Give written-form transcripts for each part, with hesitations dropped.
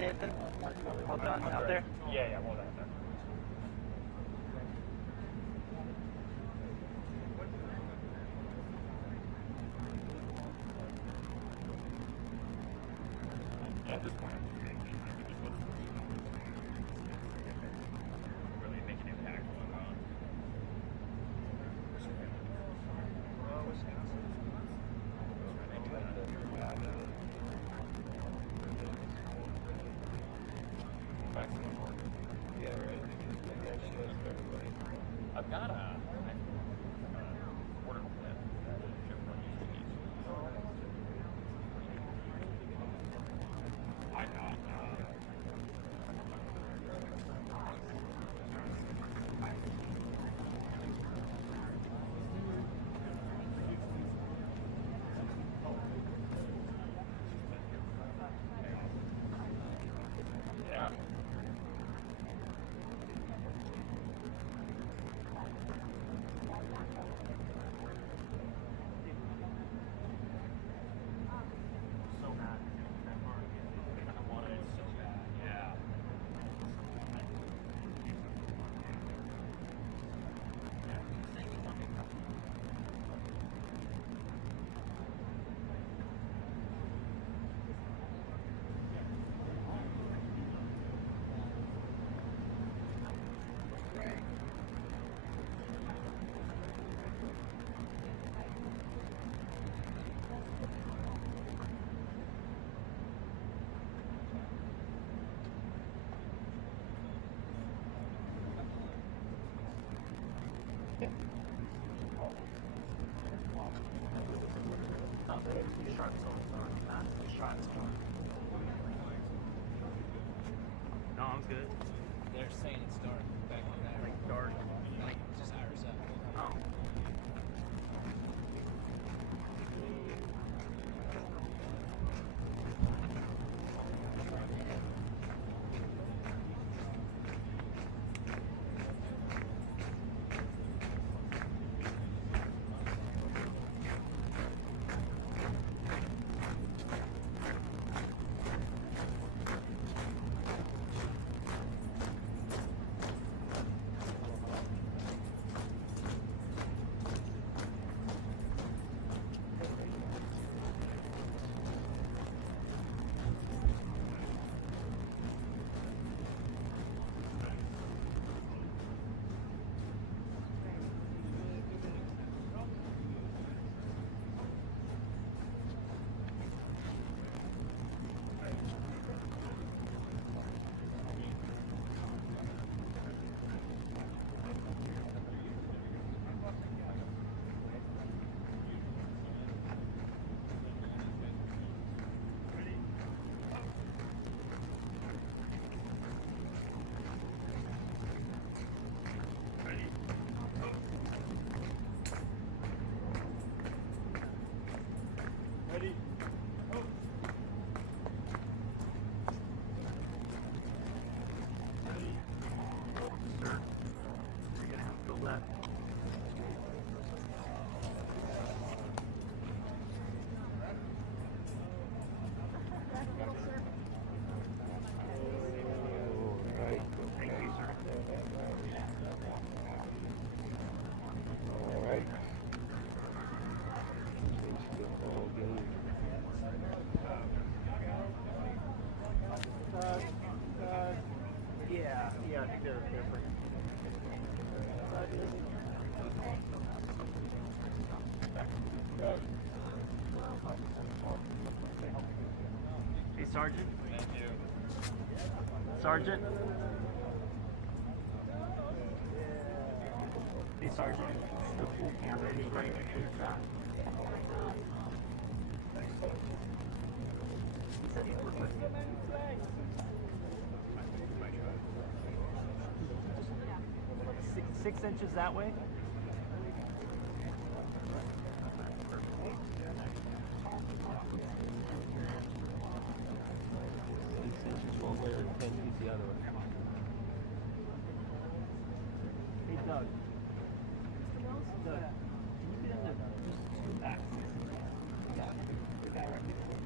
Nathan? Hold on out there. Yeah, hold on there. At this point, really make an impact on I've got a quarter clip that everyone usually needs. I got yeah. So mad. I wanted it so bad. Yeah. No, I'm good. They're saying it's dark back in there. Like dark. Like just Irish up. Oh. Ready? Oh. Ready? Sir, you're gonna have to build that. Thank you, sir. All right. Yeah, I think they're different. Hey, Sergeant. Thank you. Sergeant. Hey, Sergeant. The full camera is right next to your shot. He said he's requesting. 6 inches that way. One way or 10 feet the other way. Hey, Doug. Doug, can you get in the just 2 backs? Yeah, the guy right before.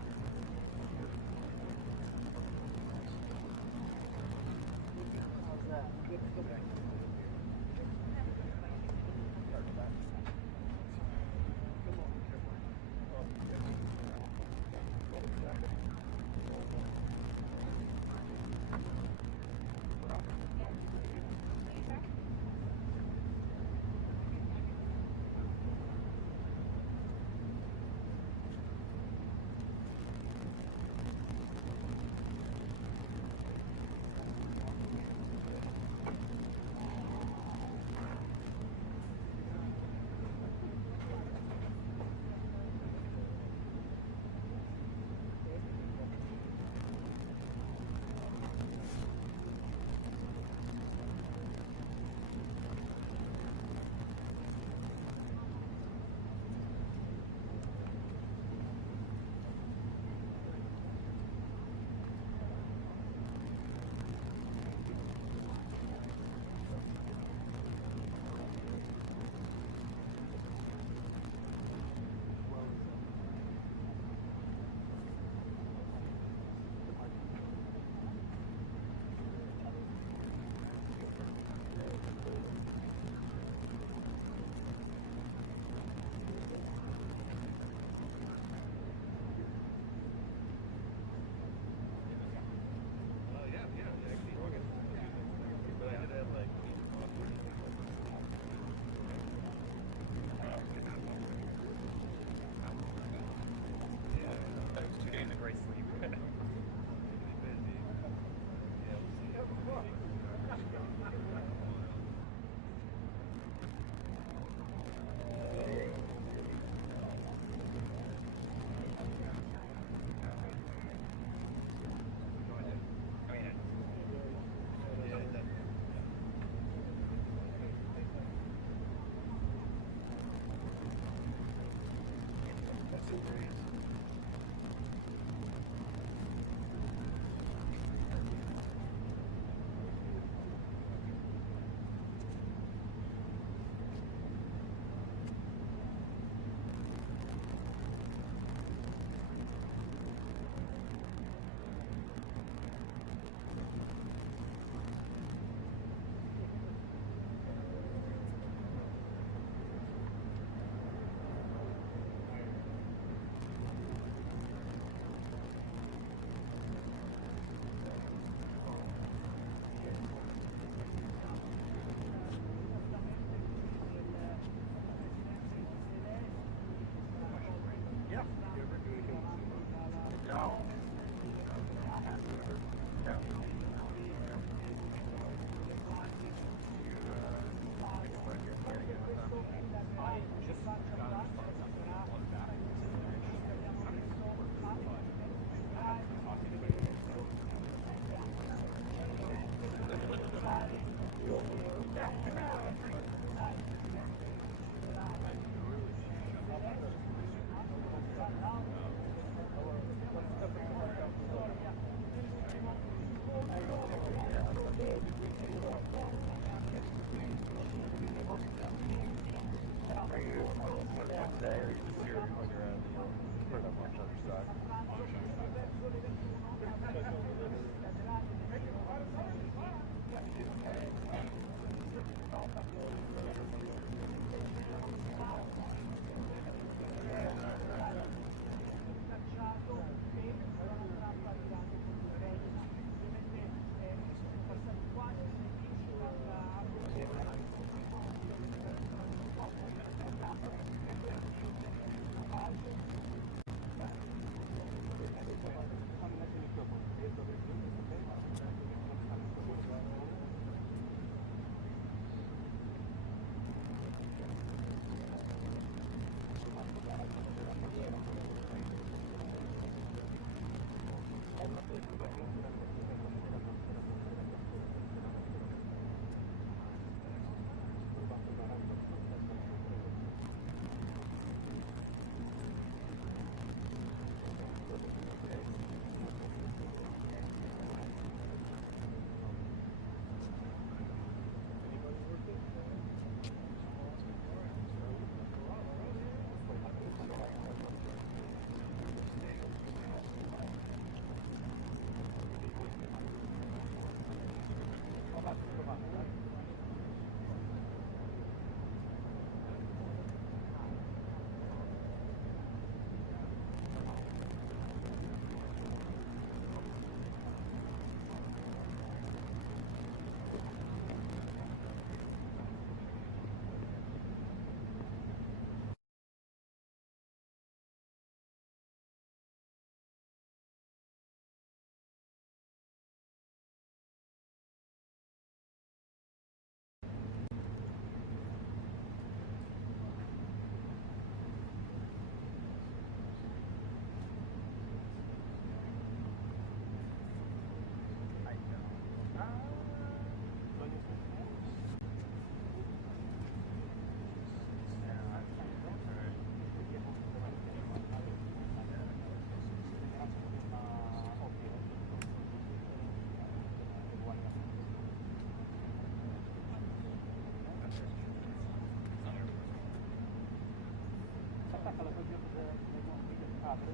apre?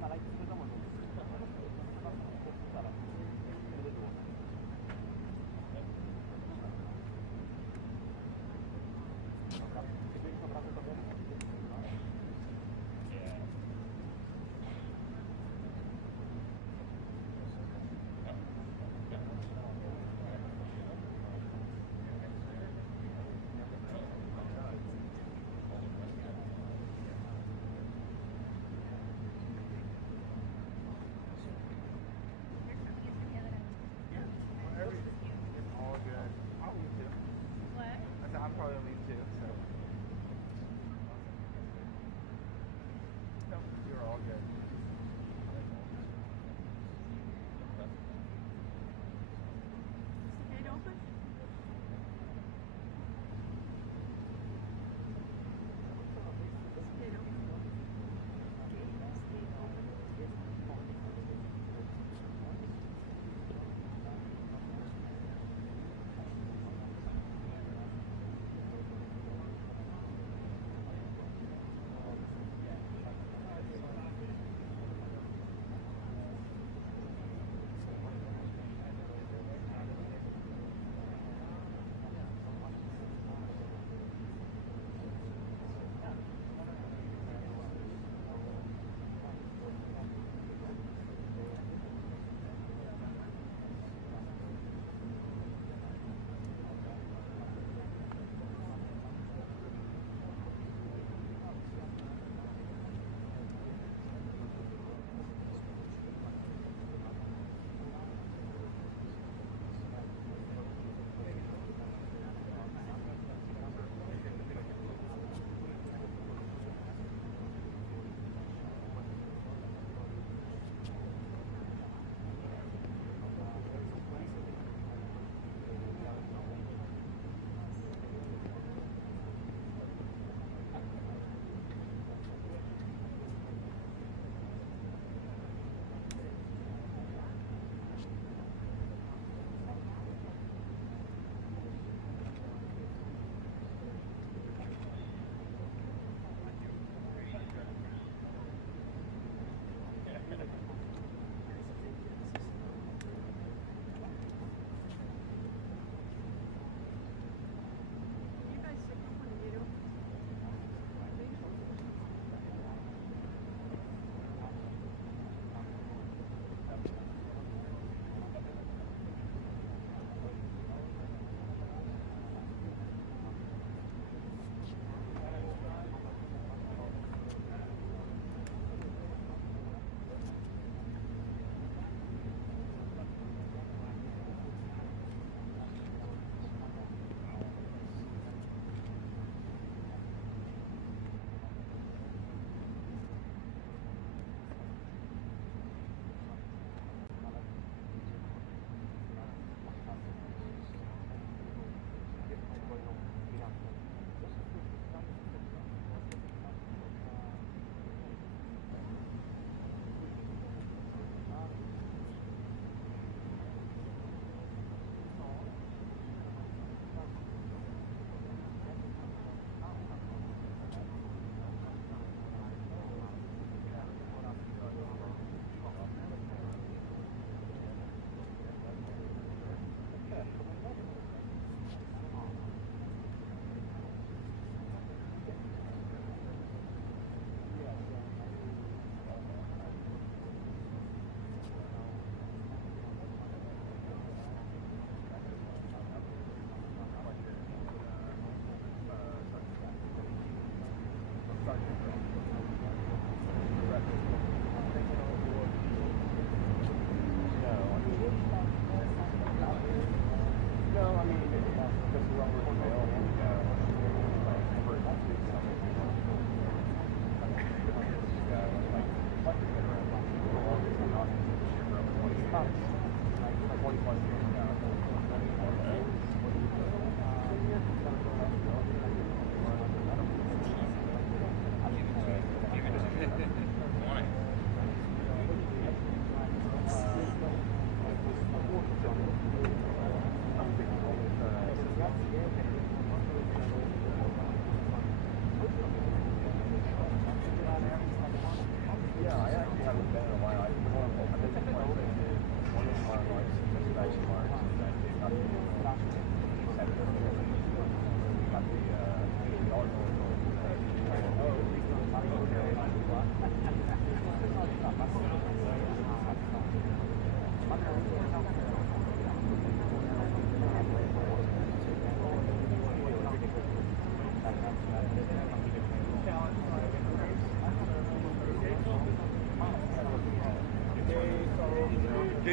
Ma l'hai preso ma non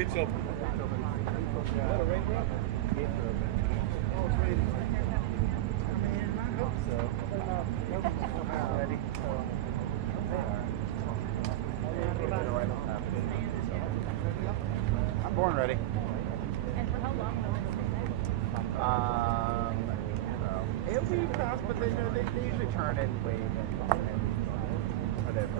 gates open. I'm born ready. And for how long will it stay It'll be fast, but they usually turn and wave and whatever.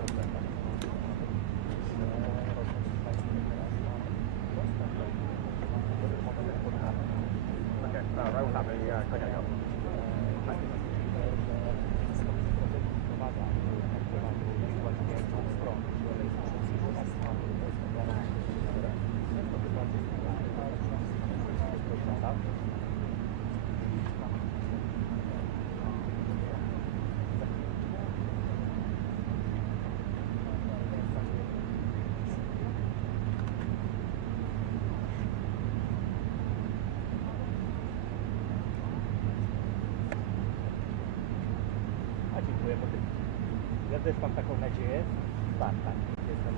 Okay, right what's happening. Yeah, click on it. A dziękuję, bo ja też mam taką nadzieję. Tak. Jestem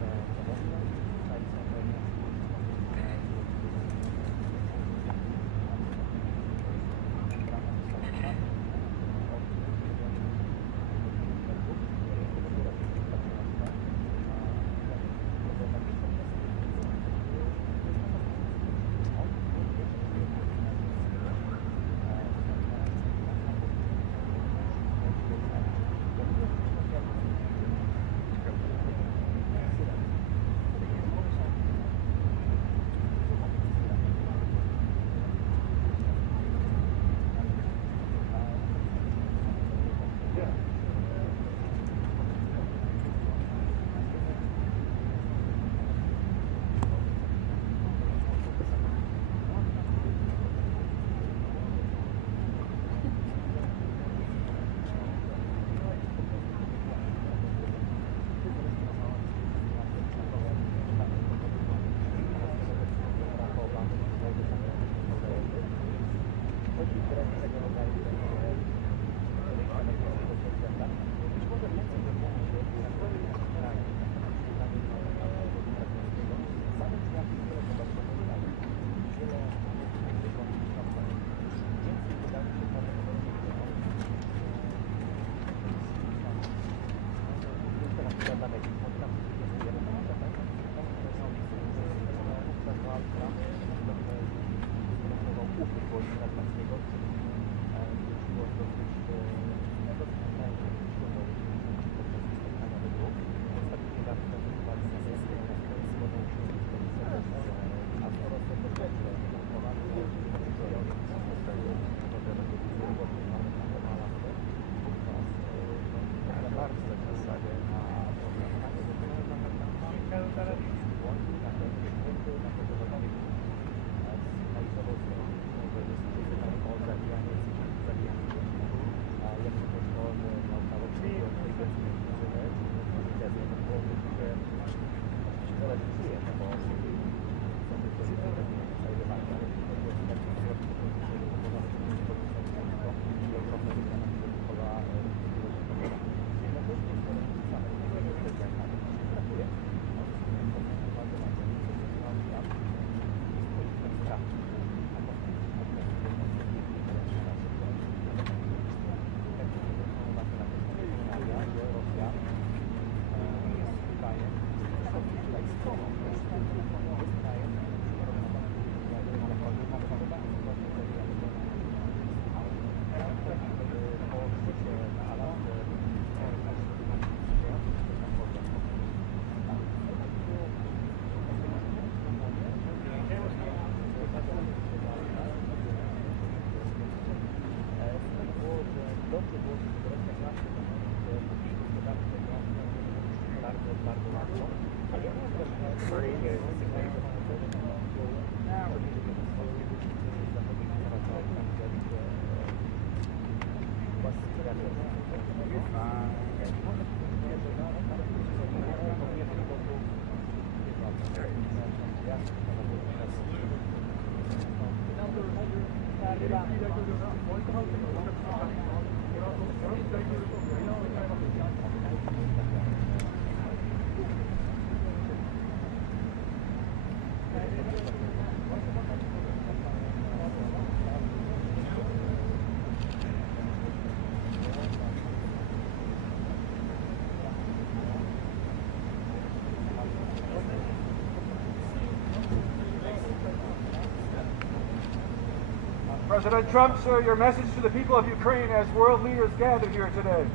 President Trump, sir, your message to the people of Ukraine as world leaders gather here today.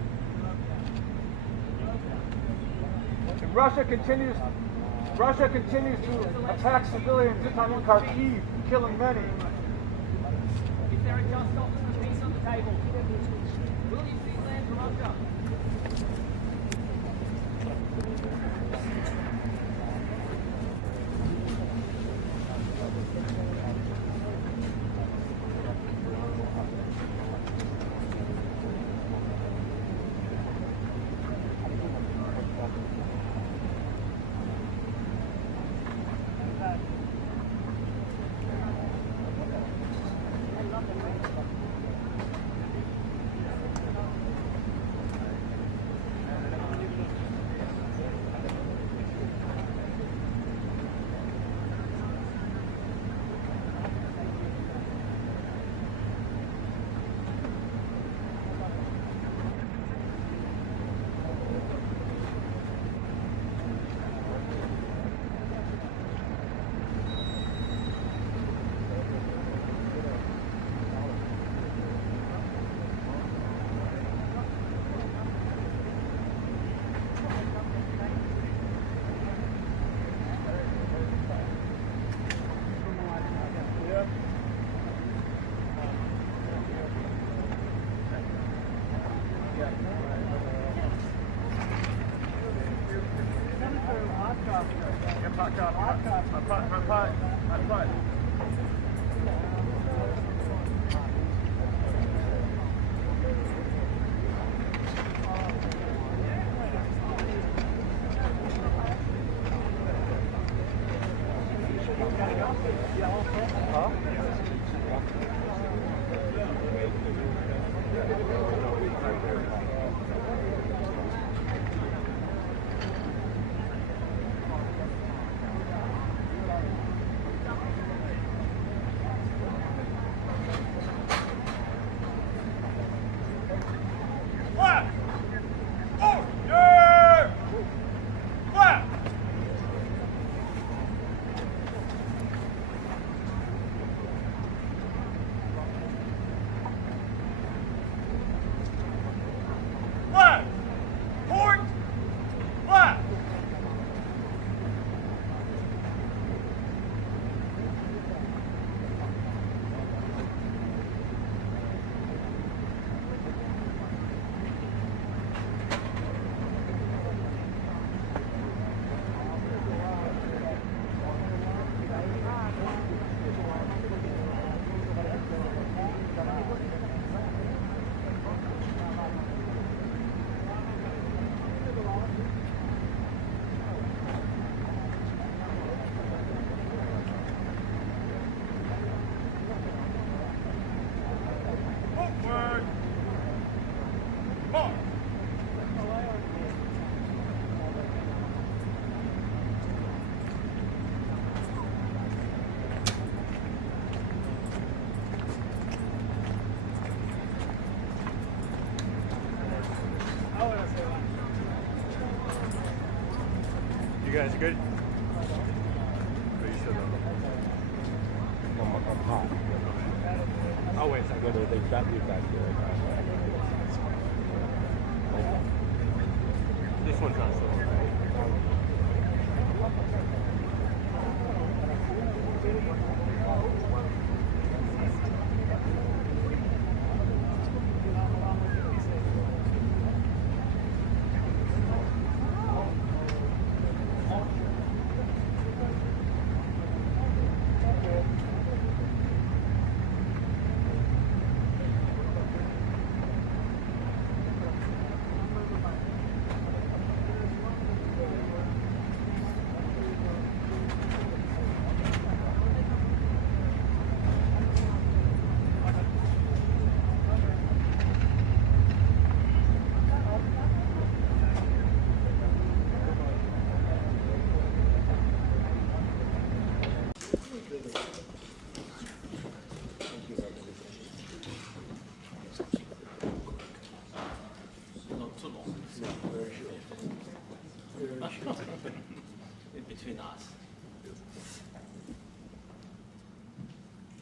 Russia continues to attack civilians in Kharkiv, killing many. Is there a just stop for peace on the table? Will you see land from Russia? You guys good? I'm hot. Oh, wait a second. Whether they've got you back here. This one's not so.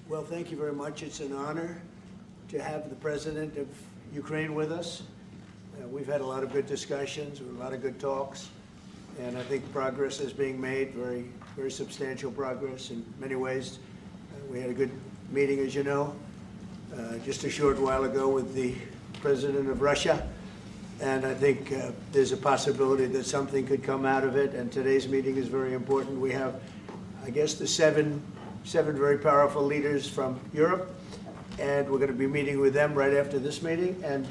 Well, thank you very much. It's an honor to have the President of Ukraine with us. We've had a lot of good discussions, a lot of good talks, and I think progress is being made, very, very substantial progress in many ways. We had a good meeting, as you know, just a short while ago with the President of Russia, and I think there's a possibility that something could come out of it, and today's meeting is very important. We have, I guess, the seven very powerful leaders from Europe, and we're going to be meeting with them right after this meeting, and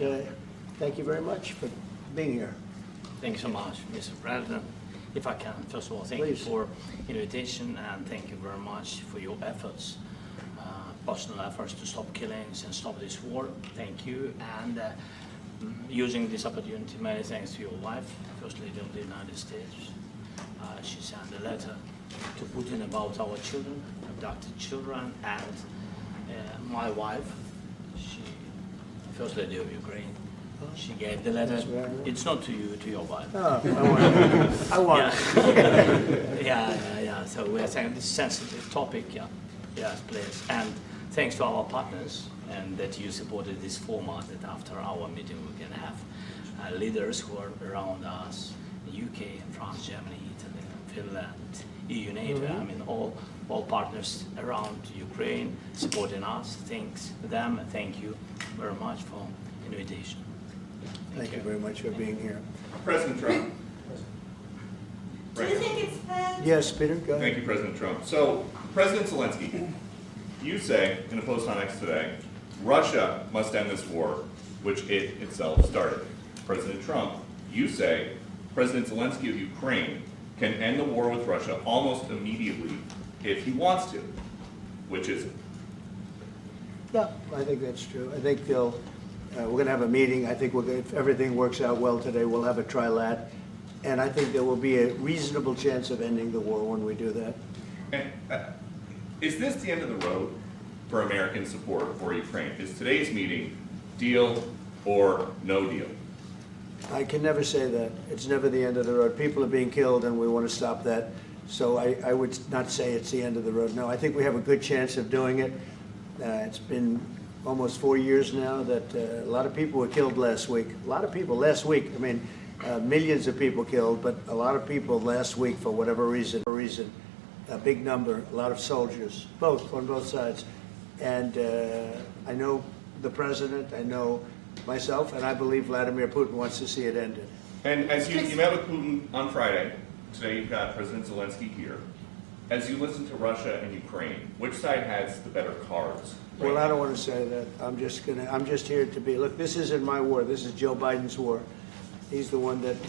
thank you very much for being here. Thank you so much, Mr. President. If I can, first of all, thank Please. you for invitation, and thank you very much for your efforts, personal efforts to stop killings and stop this war. Thank you, and using this opportunity, many thanks to your wife, First Lady of the United States. She sent a letter to Putin about our children, abducted children, and my wife, she, First Lady of Ukraine, she gave the letter. It's not to you, to your wife. Oh, I want it. Yeah. So we are saying this sensitive topic, yes, please. And thanks to our partners, and that you supported this format, that after our meeting we can have leaders who are around us, UK, France, Germany, Italy, Finland, EU, NATO, I mean all partners around Ukraine supporting us. Thanks to them, and thank you very much for invitation. Thank you very much for being here. President Trump. Do you think it's fair? Yes, Peter, go ahead. Thank you, President Trump. So, President Zelenskyy, you say in a post on X today, Russia must end this war, which it itself started. President Trump, you say President Zelenskyy of Ukraine can end the war with Russia almost immediately if he wants to. Which is it? Yeah, I think that's true. I think we're going to have a meeting. I think if everything works out well today, we'll have a trilat. And I think there will be a reasonable chance of ending the war when we do that. And is this the end of the road for American support for Ukraine? Is today's meeting deal or no deal? I can never say that. It's never the end of the road. People are being killed, and we want to stop that. So I would not say it's the end of the road. No, I think we have a good chance of doing it. It's been almost 4 years now that a lot of people were killed last week. A lot of people last week. I mean, millions of people killed, but a lot of people last week for whatever reason. A big number, a lot of soldiers, on both sides. And I know the president, I know myself, and I believe Vladimir Putin wants to see it ended. And as you met with Putin on Friday, today you've got President Zelenskyy here. As you listen to Russia and Ukraine, which side has the better cards? Right Well, now? I don't want to say that. I'm just here to be, look, this isn't my war. This is Joe Biden's war. He's the one that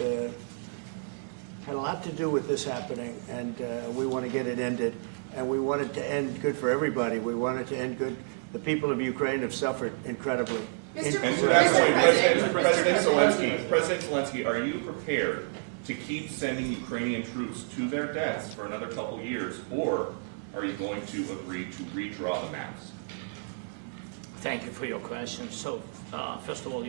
had a lot to do with this happening, and we want to get it ended. And we want it to end good for everybody. We want it to end good. The people of Ukraine have suffered incredibly. And to that point, President Zelenskyy, are you prepared to keep sending Ukrainian troops to their deaths for another couple years, or are you going to agree to redraw the maps? Thank you for your question. So, first of all,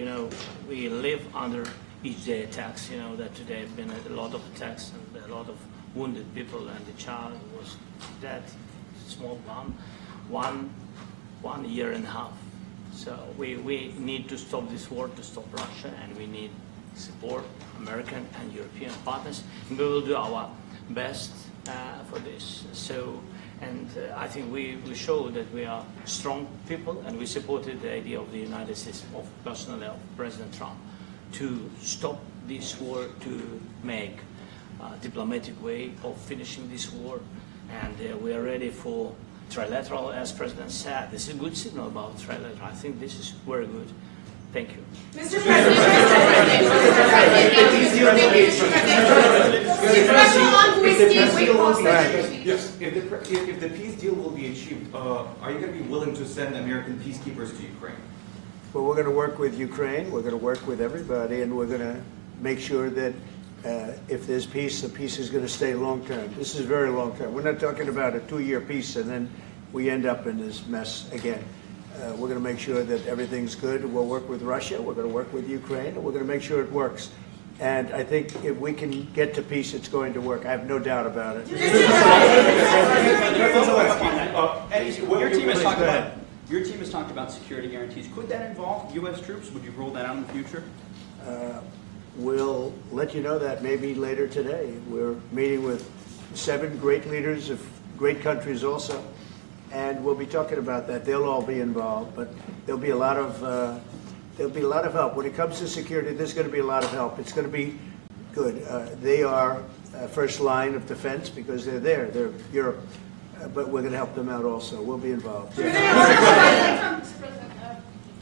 we live under each day attacks. That today have been a lot of attacks and a lot of wounded people, and the child was dead, small one year and a half. So we need to stop this war, to stop Russia, and we need support, American and European partners, and we will do our best for this. So, and I think we show that we are strong people, and we supported the idea of the United States, of personally of President Trump, to stop this war, to make a diplomatic way of finishing this war, and we are ready for trilateral, as President said. This is a good signal about trilateral. I think this is very good. Thank you. Mr. President, Yes, if the peace deal will be achieved, are you going to be willing to send American peacekeepers to Ukraine? Well, we're going to work with Ukraine. We're going to work with everybody, and we're going to make sure that if there's peace, the peace is going to stay long term. This is very long term. We're not talking about a 2-year peace and then we end up in this mess again. We're going to make sure that everything's good. We'll work with Russia. We're going to work with Ukraine, and we're going to make sure it works. And I think if we can get to peace, it's going to work. I have no doubt about it. Your team has talked about security guarantees. Could that involve U.S. troops? Would you roll that out in the future? We'll let you know that maybe later today. We're meeting with 7 great leaders of great countries also, and we'll be talking about that. They'll all be involved, but there'll be a lot of help. When it comes to security, there's going to be a lot of help. It's going to be good. They are first line of defense because they're there. They're Europe. But we're going to help them out also. We'll be involved. Mr. President,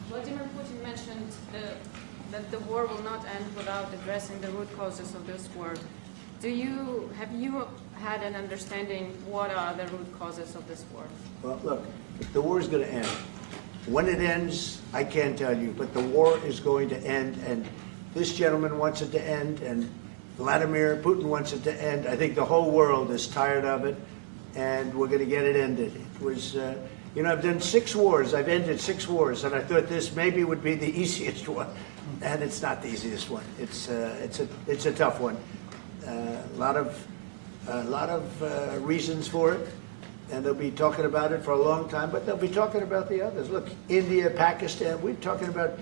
Vladimir Putin mentioned that the war will not end without addressing the root causes of this war. Have you had an understanding what are the root causes of this war? Well, look, the war is going to end. When it ends, I can't tell you, but the war is going to end, and this gentleman wants it to end, and Vladimir Putin wants it to end. I think the whole world is tired of it, and we're going to get it ended. It was, I've done 6 wars. I've ended 6 wars, and I thought this maybe would be the easiest one, and it's not the easiest one. It's a tough one. A lot of reasons for it, and they'll be talking about it for a long time. But they'll be talking about the others. Look, India, Pakistan. We're talking about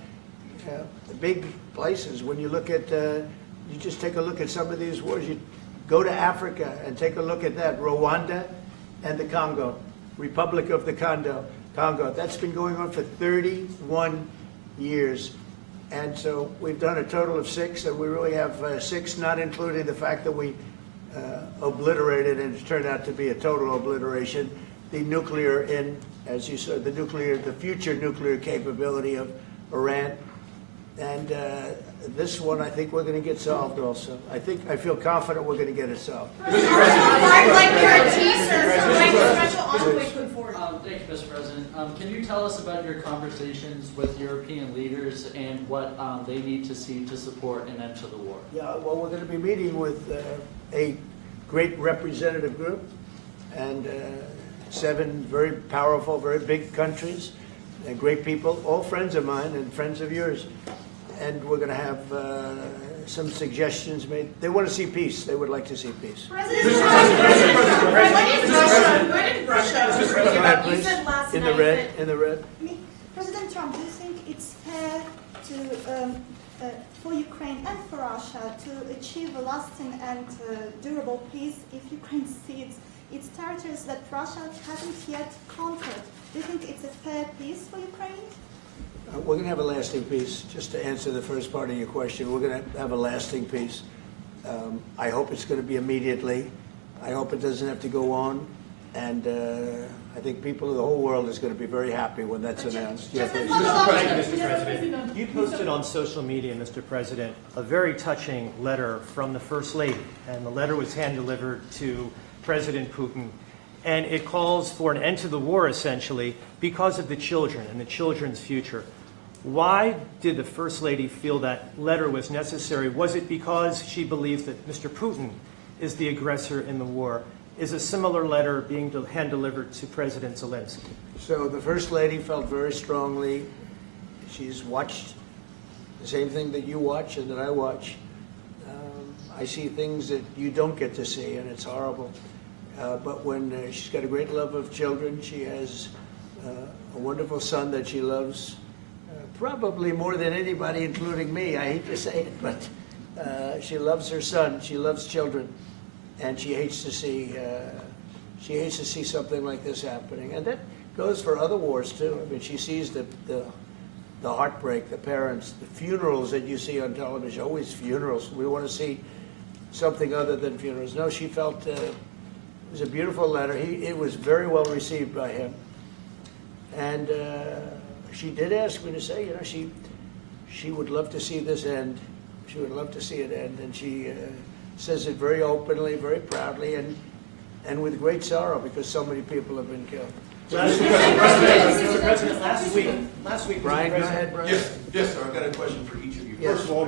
the big places. When you look at, you just take a look at some of these wars. You go to Africa and take a look at that. Rwanda and the Congo, Republic of the Congo. That's been going on for 31 years. And so we've done a total of 6, and we really have 6, not including the fact that we obliterated, and it turned out to be a total obliteration, the nuclear, as you said, the future nuclear capability of Iran. And this one, I think we're going to get solved also. I feel confident we're going to get it solved. Like your teaser, like the special envoy put forward. Thank you, Mr. President. Can you tell us about your conversations with European leaders and what they need to see to support an end to the war? Yeah, well, we're going to be meeting with a great representative group and 7 very powerful, very big countries and great people, all friends of mine and friends of yours. And we're going to have some suggestions made. They want to see peace. They would like to see peace. President Trump, where did Russia? Go ahead, You please. said last In night the red. In the red. President Trump, do you think it's fair to, for Ukraine and for Russia to achieve a lasting and durable peace if Ukraine cedes its territories that Russia hasn't yet conquered? Do you think it's a fair peace for Ukraine? We're going to have a lasting peace. Just to answer the first part of your question, we're going to have a lasting peace. I hope it's going to be immediately. I hope it doesn't have to go on. And I think people of the whole world is going to be very happy when that's announced. Mr. President, you posted on social media, Mr. President, a very touching letter from the First Lady. And the letter was hand-delivered to President Putin. And it calls for an end to the war, essentially, because of the children and the children's future. Why did the First Lady feel that letter was necessary? Was it because she believes that Mr. Putin is the aggressor in the war? Is a similar letter being hand-delivered to President Zelenskyy? So the First Lady felt very strongly. She's watched the same thing that you watch and that I watch. I see things that you don't get to see, and it's horrible. But when she's got a great love of children, she has a wonderful son that she loves, probably more than anybody, including me. I hate to say it, but she loves her son. She loves children, and she hates to see something like this happening. And that goes for other wars too. I mean, she sees the heartbreak, the parents, the funerals that you see on television. Always funerals. We want to see something other than funerals. No, she felt. It was a beautiful letter. It was very well received by him. And she did ask me to say, she would love to see this end. She would love to see it end. And she says it very openly, very proudly, and with great sorrow because so many people have been killed. Mr. President, last week, Brian, go ahead, Brian. Yes, sir. I've got a question for each of you. Yes. First of all,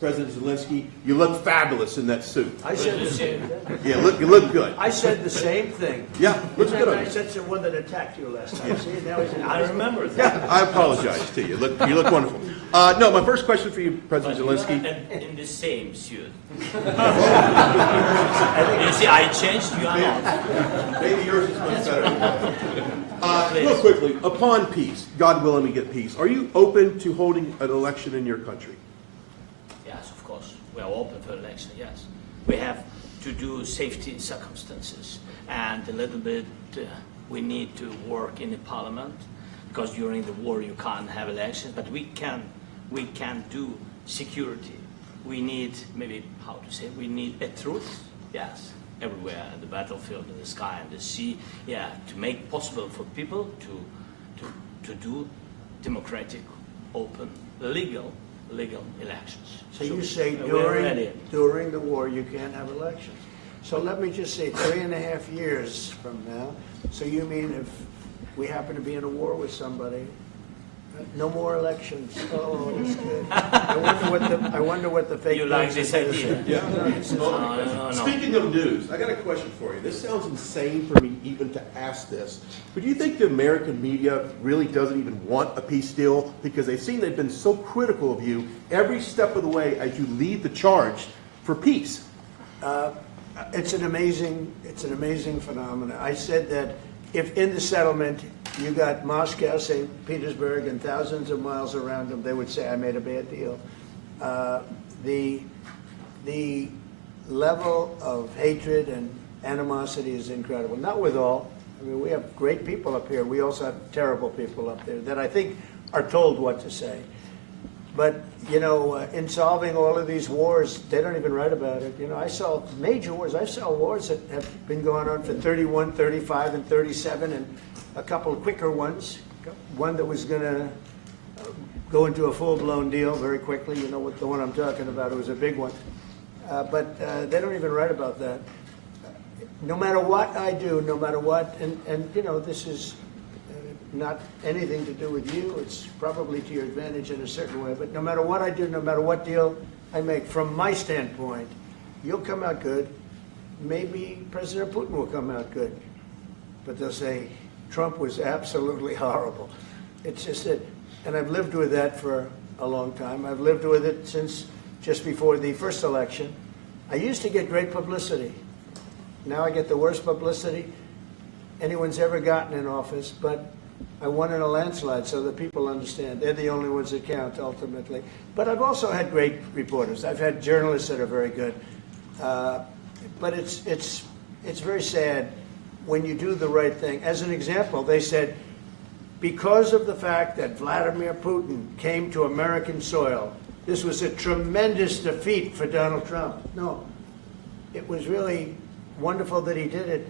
President Zelensky. You look fabulous in that suit. I said the same thing. Yeah, you look good. I said the same thing. Yeah, looks good on I you. said the one that attacked you last time. See, now he's I remember that. Yeah, I apologize to you. You look wonderful. No, my first question for you, President Zelensky. In the same suit. You see, I changed, you are not. Maybe yours is much better. Real quickly, upon peace, God willing we get peace, are you open to holding an election in your country? Yes, of course. We are open for election, yes. We have to do safety circumstances, and a little bit we need to work in the parliament, because during the war you can't have elections, but we can do security. We need, maybe, how to say, we need a truth, yes, everywhere, in the battlefield, in the sky, in the sea, yeah, to make possible for people to do democratic, open, legal elections. So you say we're ready. during the war you can't have elections. So let me just say 3.5 years from now, so you mean if we happen to be in a war with somebody, no more elections. Oh, that's good. I wonder what the fake You like news this is. idea? Yeah. No. Speaking of news, I got a question for you. This sounds insane for me even to ask this, but do you think the American media really doesn't even want a peace deal? Because they've seen they've been so critical of you every step of the way as you lead the charge for peace. It's an amazing phenomenon. I said that if in the settlement you got Moscow, St. Petersburg, and thousands of miles around them, they would say, I made a bad deal. The level of hatred and animosity is incredible. Not with all. I mean, we have great people up here. We also have terrible people up there that I think are told what to say. But, you know, in solving all of these wars, they don't even write about it. You know, I saw major wars. I saw wars that have been going on for 31, 35, and 37, and a couple of quicker ones. One that was going to go into a full-blown deal very quickly. You know what the one I'm talking about. It was a big one. But they don't even write about that. No matter what I do, no matter what, and you know, this is not anything to do with you. It's probably to your advantage in a certain way. But no matter what I do, no matter what deal I make, from my standpoint, you'll come out good. Maybe President Putin will come out good. But they'll say, Trump was absolutely horrible. It's just it. And I've lived with that for a long time. I've lived with it since just before the first election. I used to get great publicity. Now I get the worst publicity anyone's ever gotten in office, but I won in a landslide, so that people understand. They're the only ones that count, ultimately. But I've also had great reporters. I've had journalists that are very good. But it's very sad when you do the right thing. As an example, they said, because of the fact that Vladimir Putin came to American soil, this was a tremendous defeat for Donald Trump. No, it was really wonderful that he did it.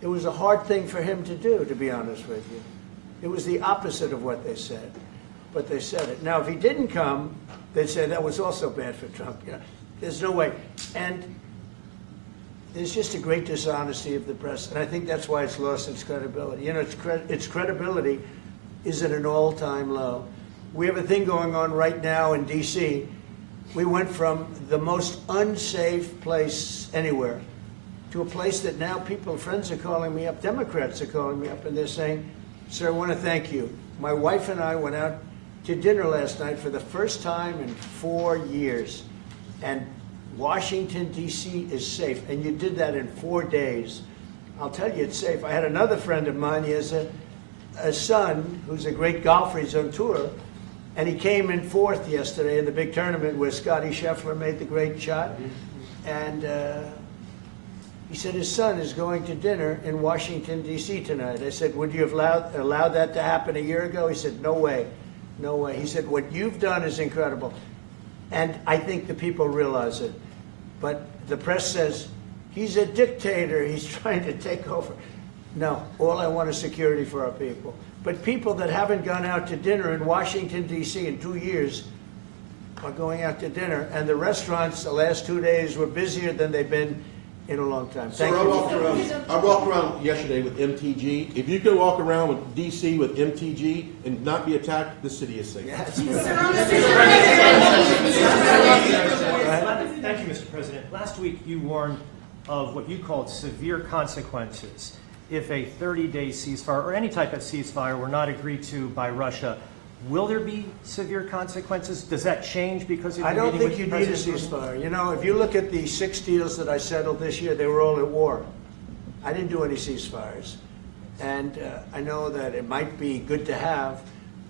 It was a hard thing for him to do, to be honest with you. It was the opposite of what they said, but they said it. Now, if he didn't come, they'd say that was also bad for Trump. You know, there's no way. And there's just a great dishonesty of the press, and I think that's why it's lost its credibility. You know, its credibility is at an all-time low. We have a thing going on right now in D.C. We went from the most unsafe place anywhere to a place that now friends are calling me up, Democrats are calling me up, and they're saying, sir, I want to thank you. My wife and I went out to dinner last night for the first time in 4 years, and Washington, D.C. is safe, and you did that in 4 days. I'll tell you, it's safe. I had another friend of mine, he has a son who's a great golfer, he's on tour, and he came in 4th yesterday in the big tournament where Scotty Scheffler made the great shot, and he said his son is going to dinner in Washington, D.C. tonight. I said, would you have allowed that to happen a year ago? He said, no way, no way. He said, what you've done is incredible. And I think the people realize it. But the press says, he's a dictator, he's trying to take over. No, all I want is security for our people. But people that haven't gone out to dinner in Washington, D.C. in 2 years are going out to dinner. And the restaurants the last 2 days were busier than they've been in a long time. Sir, Thank I you. walked around yesterday with MTG. If you could walk around with DC with MTG and not be attacked, the city is safe. Thank you, Mr. President. Last week, you warned of what you called severe consequences if a 30-day ceasefire or any type of ceasefire were not agreed to by Russia. Will there be severe consequences? Does that change because of I the don't meeting think you with need a President Putin? ceasefire. You know, if you look at the 6 deals that I settled this year, they were all at war. I didn't do any ceasefires. And I know that it might be good to have,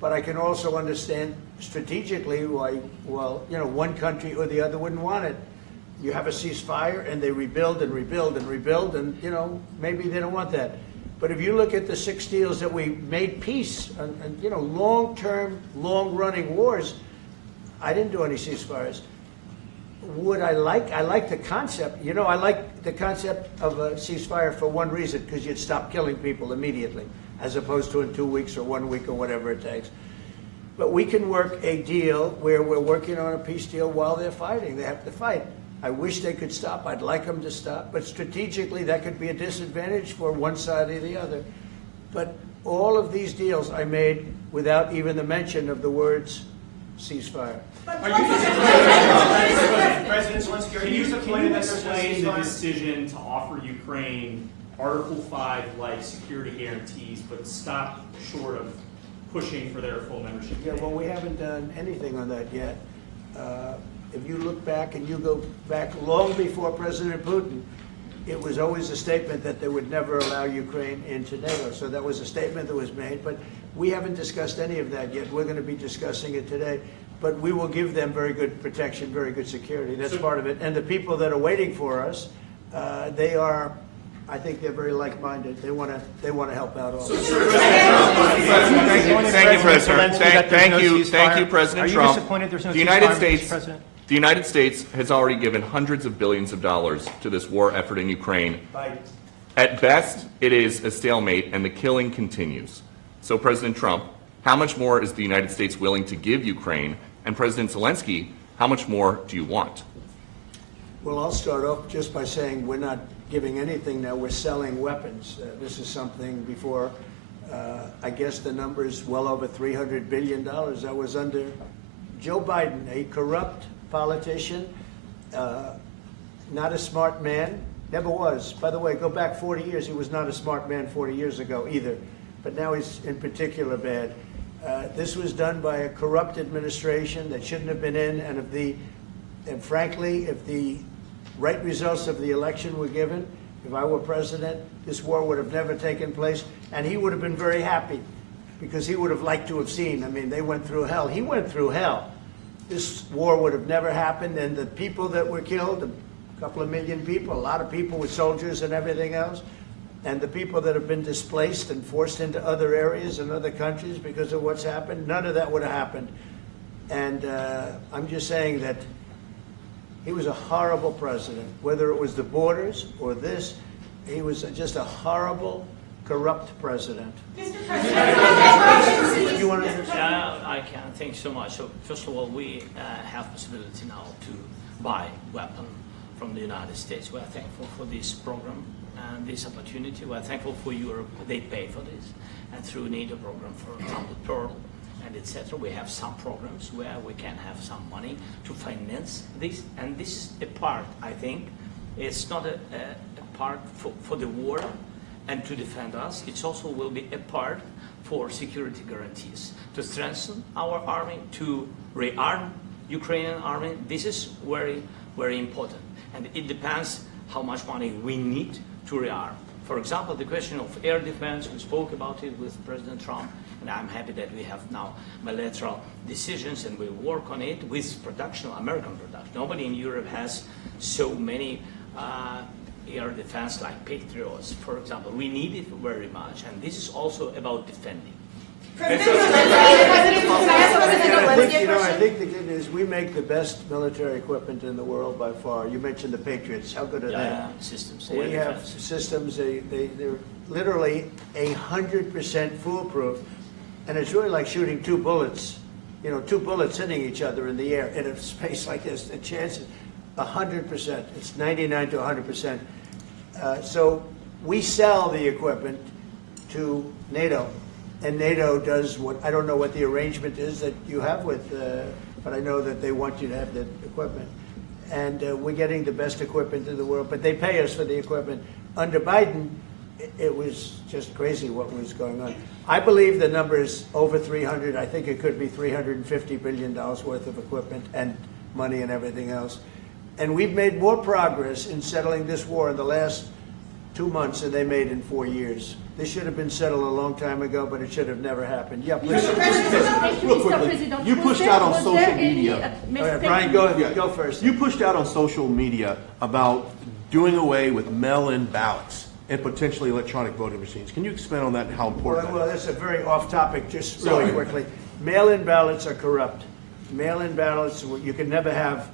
but I can also understand strategically why, well, you know, one country or the other wouldn't want it. You have a ceasefire and they rebuild and rebuild and rebuild, and, you know, maybe they don't want that. But if you look at the 6 deals that we made peace and you know, long-term, long-running wars, I didn't do any ceasefires. Would I like the concept. You know, I like the concept of a ceasefire for one reason, because you'd stop killing people immediately, as opposed to in 2 weeks or 1 week or whatever it takes. But we can work a deal where we're working on a peace deal while they're fighting. They have to fight. I wish they could stop. I'd like them to stop. But strategically, that could be a disadvantage for one side or the other. But all of these deals I made without even the mention of the words ceasefire. President Zelenskyy, are Can you you disappointed that explain there's the no ceasefire? decision to offer Ukraine Article 5-like security guarantees, but stop short of pushing for their full membership? Yeah, well, we haven't done anything on that yet. If you look back and you go back long before President Putin, it was always a statement that they would never allow Ukraine into NATO. So that was a statement that was made, but we haven't discussed any of that yet. We're going to be discussing it today. But we will give them very good protection, very good security. That's part of it. And the people that are waiting for us, they are, I think they're very like-minded. They want to help out all. Thank you, President. Thank you, President Trump. Are you disappointed there's no The United ceasefire, Mr. States, President? the United States has already given hundreds of billions of dollars to this war effort in Ukraine. At best, it is a stalemate, and the killing continues. So, President Trump, how much more is the United States willing to give Ukraine? And President Zelenskyy, how much more do you want? Well, I'll start off just by saying we're not giving anything now. We're selling weapons. This is something before, I guess the number is well over $300 billion. That was under Joe Biden, a corrupt politician, not a smart man, never was. By the way, go back 40 years, he was not a smart man 40 years ago either. But now he's in particular bad. This was done by a corrupt administration that shouldn't have been in, and frankly, if the right results of the election were given, if I were president, this war would have never taken place, and he would have been very happy, because he would have liked to have seen. I mean, they went through hell. He went through hell. This war would have never happened, and the people that were killed, a couple of million people, a lot of people with soldiers and everything else, and the people that have been displaced and forced into other areas and other countries because of what's happened, none of that would have happened. And I'm just saying that he was a horrible president, whether it was the borders or this. He was just a horrible, corrupt president. Mr. President, you want to answer? I can. Thank you so much. So first of all, we have possibility now to buy weapons from the United States. We are thankful for this program and this opportunity. We are thankful for Europe. They pay for this. And through NATO program, for example, Pearl and etc., we have some programs where we can have some money to finance this. And this is a part, I think, it's not a part for the war and to defend us. It also will be a part for security guarantees, to strengthen our army, to rearm Ukrainian army. This is very, very important. And it depends how much money we need to rearm. For example, the question of air defense, we spoke about it with President Trump, and I'm happy that we have now bilateral decisions and we work on it with production, American production. Nobody in Europe has so many air defense like Patriots, for example. We need it very much, and this is also about defending. I think the good news, we make the best military equipment in the world by far. You mentioned the Patriots. How good are they? Systems. We have systems. They're literally 100% foolproof, and it's really like shooting two bullets. You know, two bullets hitting each other in the air in a space like this. The chance is 100%. It's 99 to 100%. So we sell the equipment to NATO, and NATO does what, I don't know what the arrangement is that you have with, but I know that they want you to have the equipment. And we're getting the best equipment in the world, but they pay us for the equipment. Under Biden, it was just crazy what was going on. I believe the number is over 300. I think it could be $350 billion worth of equipment and money and everything else. And we've made more progress in settling this war in the last 2 months than they made in 4 years. This should have been settled a long time ago, but it should have never happened. Yeah, please. Real quickly, you pushed out on social media. All right, Brian, go first. You pushed out on social media about doing away with mail-in ballots and potentially electronic voting machines. Can you expand on that and how important Well, that's a very off-topic, just really quickly. Mail-in ballots are corrupt. Mail-in ballots, you can never have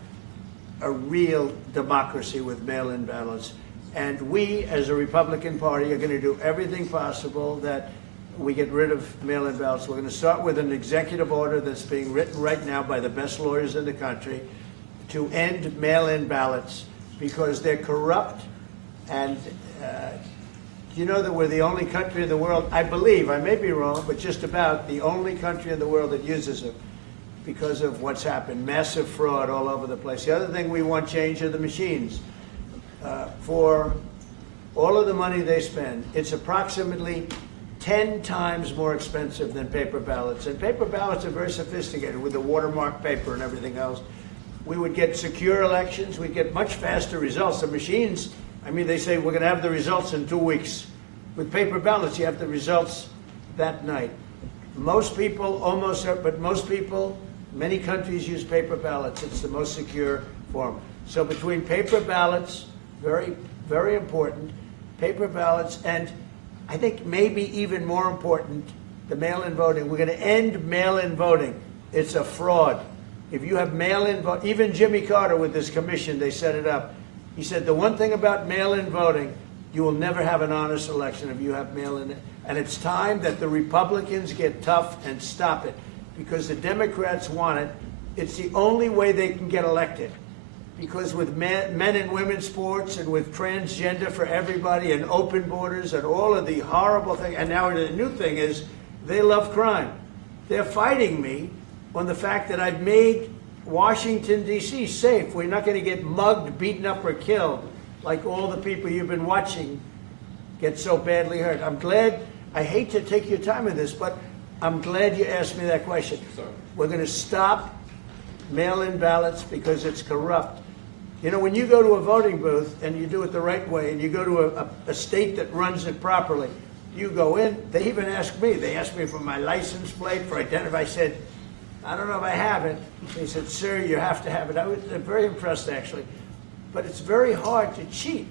a real democracy with mail-in ballots. And we, as a Republican Party, are going to do everything possible that we get rid of mail-in ballots. We're going to start with an executive order that's being written right now by the best lawyers in the country to end mail-in ballots because they're corrupt. And you know that we're the only country in the world, I believe, I may be wrong, but just about the only country in the world that uses them because of what's happened. Massive fraud all over the place. The other thing we want change are the machines. For all of the money they spend, it's approximately 10 times more expensive than paper ballots. And paper ballots are very sophisticated with the watermark paper and everything else. We would get secure elections. We'd get much faster results. The machines, I mean, they say we're going to have the results in 2 weeks. With paper ballots, you have the results that night. Most people, but most people, many countries use paper ballots. It's the most secure form. So between paper ballots, very, very important, paper ballots, and I think maybe even more important, the mail-in voting. We're going to end mail-in voting. It's a fraud. If you have mail-in vote, even Jimmy Carter with this commission, they set it up. He said the one thing about mail-in voting, you will never have an honest election if you have mail-in. And it's time that the Republicans get tough and stop it because the Democrats want it. It's the only way they can get elected. Because with men and women's sports and with transgender for everybody and open borders and all of the horrible things, and now the new thing is they love crime. They're fighting me on the fact that I've made Washington, D.C. safe. We're not going to get mugged, beaten up, or killed like all the people you've been watching get so badly hurt. I'm glad, I hate to take your time with this, but I'm glad you asked me that question. Sorry. We're going to stop mail-in ballots because it's corrupt. You know, when you go to a voting booth and you do it the right way and you go to a state that runs it properly, you go in, they even ask me, they asked me for my license plate, for identity. I said, I don't know if I have it. They said, sir, you have to have it. I was very impressed, actually. But it's very hard to cheat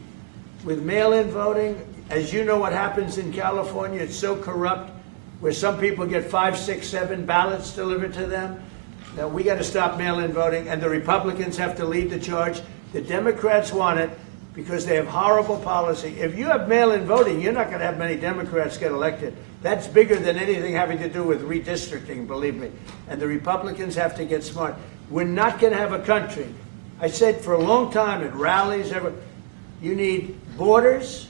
with mail-in voting. As you know what happens in California, it's so corrupt, where some people get 5, 6, 7 ballots delivered to them. Now, we got to stop mail-in voting, and the Republicans have to lead the charge. The Democrats want it because they have horrible policy. If you have mail-in voting, you're not going to have many Democrats get elected. That's bigger than anything having to do with redistricting, believe me. And the Republicans have to get smart. We're not going to have a country. I said for a long time at rallies, you need borders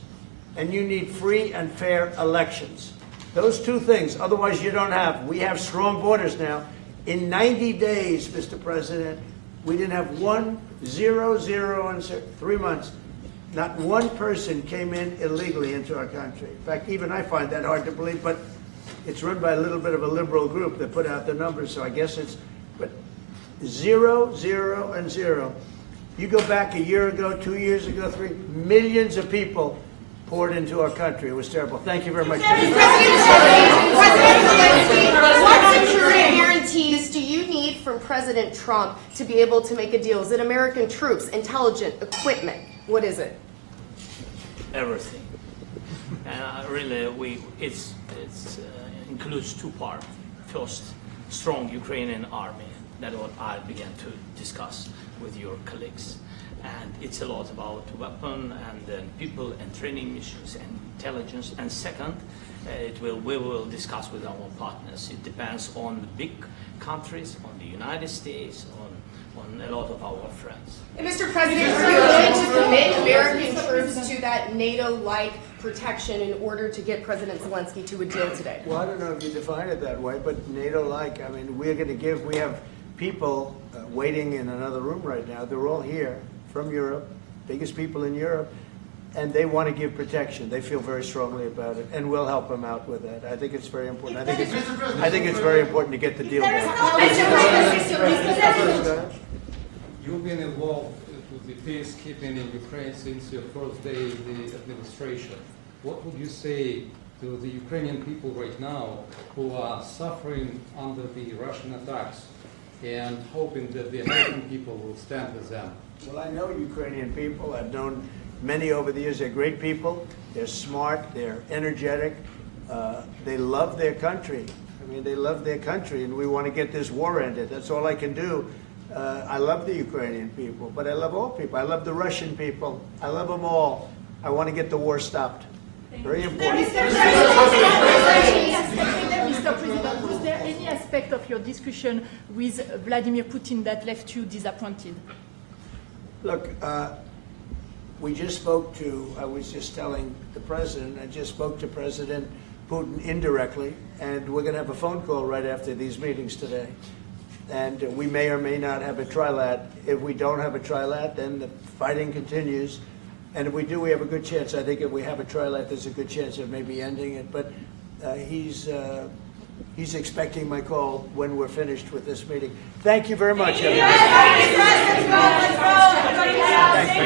and you need free and fair elections. Those two things, otherwise you don't have. We have strong borders now. In 90 days, Mr. President, we didn't have 1, 0, 0, and 3 months. Not one person came in illegally into our country. In fact, even I find that hard to believe, but it's run by a little bit of a liberal group that put out the numbers, so I guess it's, but 0, 0, and 0. You go back a year ago, 2 years ago, 3, millions of people poured into our country. It was terrible. Thank you very much. President Zelenskyy, what security guarantees do you need from President Trump to be able to make a deal? Is it American troops, intelligence, equipment? What is it? Everything. And really, it includes 2 parts. First, strong Ukrainian army. That's what I began to discuss with your colleagues. And it's a lot about weapon and then people and training missions and intelligence. And second, we will discuss with our partners. It depends on the big countries, on the United States, on on a lot of our friends. And Mr. President, are you willing to commit American troops to that NATO-like protection in order to get President Zelenskyy to a deal today? Well, I don't know if you define it that way, but NATO-like, I mean, we have people waiting in another room right now. They're all here from Europe, biggest people in Europe, and they want to give protection. They feel very strongly about it, and we'll help them out with that. I think it's very important. I think it's very important to get the deal done. You've been involved with the peacekeeping in Ukraine since your first day in the administration. What would you say to the Ukrainian people right now who are suffering under the Russian attacks and hoping that the American people will stand with them? Well, I know Ukrainian people. I've known many over the years. They're great people. They're smart. They're energetic. They love their country. I mean, they love their country, and we want to get this war ended. That's all I can do. I love the Ukrainian people, but I love all people. I love the Russian people. I love them all. I want to get the war stopped. Very important. Mr. President, was there any aspect of your discussion with Vladimir Putin that left you disappointed? Look, we just spoke to, I was just telling the President, I just spoke to President Putin indirectly, and we're going to have a phone call right after these meetings today. And we may or may not have a trilat. If we don't have a trilat, then the fighting continues. And if we do, we have a good chance. I think if we have a trilat, there's a good chance of maybe ending it. But he's expecting my call when we're finished with this meeting. Thank you very much, everybody. Let's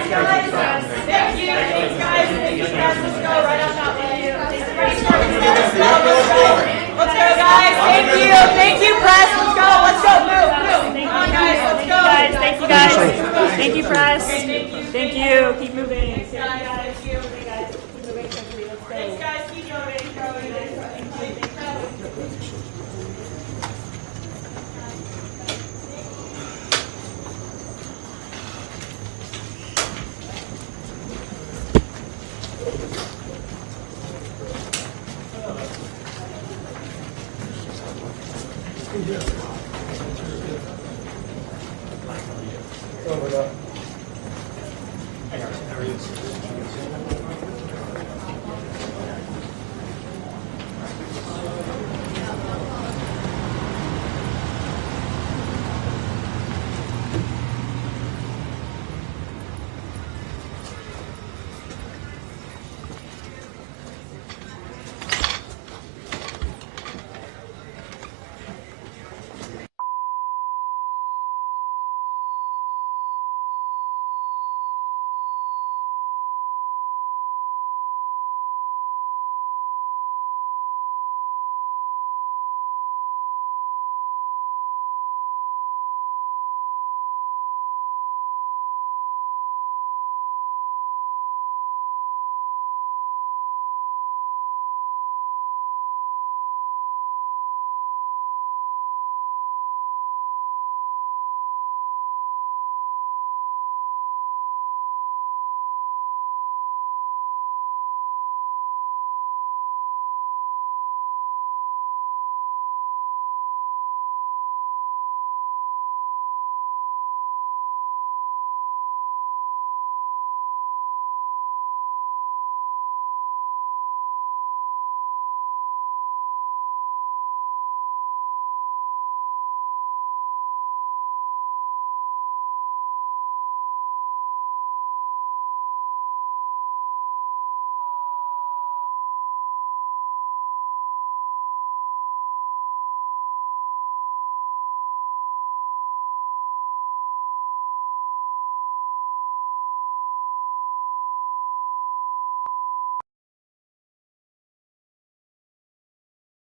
go, guys. Thank you, press. Let's go. Move. Come on, guys. Let's go. Thank you, guys. Thank you, press. Thank you. Keep moving. Thanks, guys. Keep moving. Thanks, guys. Keep moving. Over there.